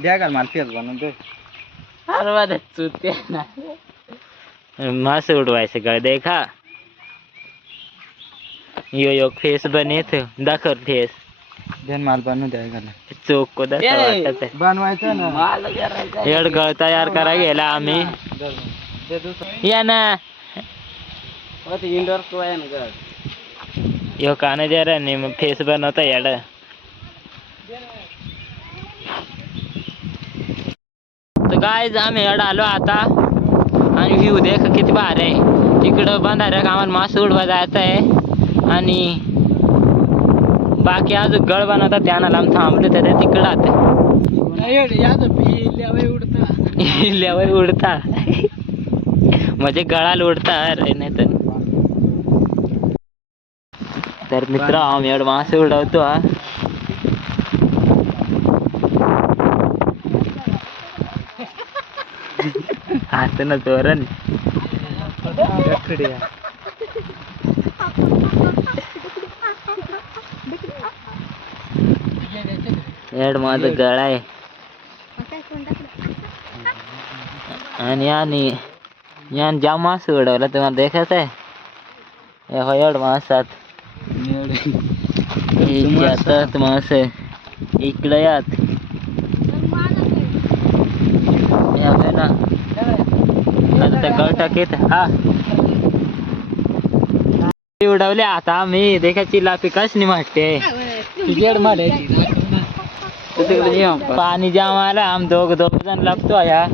द्या का मला फेस बनवून अरे चुत्या ना मास उडवायचं गळ देखा. यो यो फेस बनेत दाखव फेस. देन माल बनवून द्या का चोक को दाखव. बनवायचं ना. एवढं गळ तयार करा गेला आम्ही. या ना. इंडोर यो कान जरा नाही मग फेस बनवता येड. काय आम्ही आलो आता. आणि व्ह्यू देख किती भारी आहे. तिकडं बंधाऱ्या कामाला मास उडवा जायचं आहे. आणि बाकी अजून गळ बनवतात त्यांना लांब थांबले तर ते तिकडं आता. इल्यावर उडता. म्हणजे गळाला उडता अरे नाही तर. तर मित्र आम्ही एवढं मासे उडवतो हा. असं ना चोरण एड माझा गळा आहे आणि आणि यान जाम मास उडवला तुम्हाला देखायचं आहे हे हो एवढं मासात यातात मास इकडे यात या बघ ना आता त्या गळटाक येत हा. उडवले आता आम्ही. देखाची लापी कसली वाटते पाणी जाम आलं आम दोघ दोघ जण लागतो या.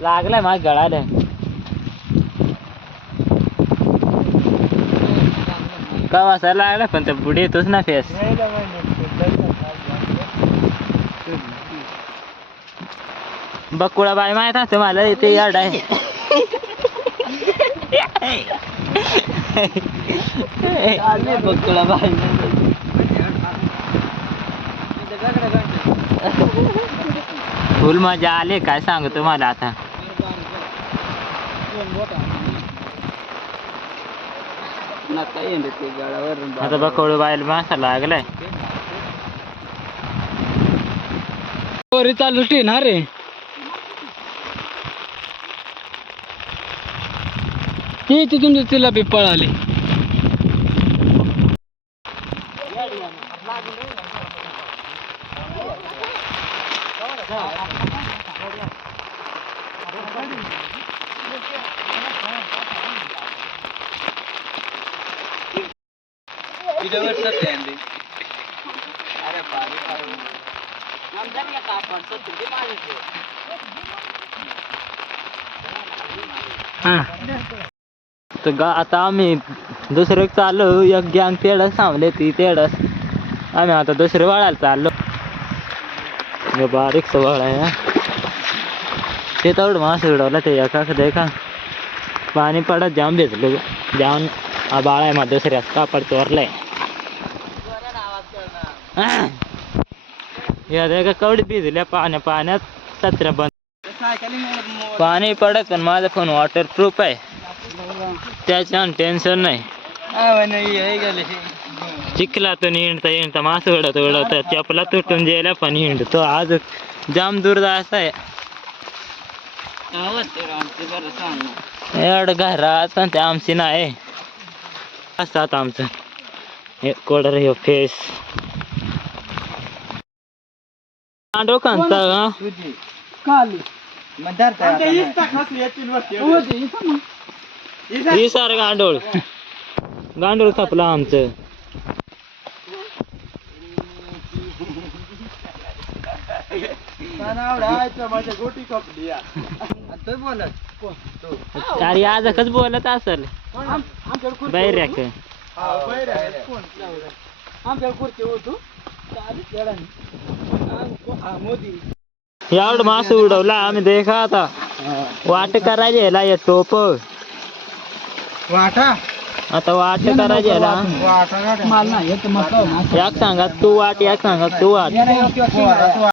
लागलाय माझ गळाला का वाचायला लागला पण ते पुढे येतोच ना फेस. बकुळा बाई माहीत आहे तुम्हाला इथे याड आहे. फुल मजा आले काय सांगू तुम्हाला आता. आता बकुळ बाईला मासा लागलाय. चालू ना रे ती तुमच्या तिला बी पळाली तर गा, आता आम्ही दुसरं चाललो, एक गँग तेडस थांबले ती तेडस आम्ही आता दुसरं वळायला चाललो. हे बारीक वळ आहे, हा. ते तेवढं मास उडवलं ते एका देखा पाणी पडत जाम भेटलं. जाम बाळ आहे मग दुसऱ्या कापड चोरलंय. या देखा कवडी भिजल्या पाण्या, पाण्यात सत्र बंद. पाणी पडत पण माझा फ़ोन वॉटर प्रूफ आहे. त्याच्यानं टेन्शन नाही. चिखलातून हिंडता हिंडता मास उडत उडत चपला तुटून गेला पण हिंडतो. आज जाम दूर जायचं आहे एवढं घरात पण ते आमची नाही. असतात आमचं. हे कोडर हे फेस डोकांचा हा गांडूळ ही सार गांडोळ. गांडोळ खपला आमचं. गोटी बोलत अरे आजकच बोलत असल. बैर्याक आमच्या खुर्ची होतो मोदी एवढं मास उडवला आम्ही देखा आता. वाट करायची ह्याला टोप. वाटा. आता वाट करायची ह्याला वाटा माल एक सांगा तू वाट एक सांगा तू वाट.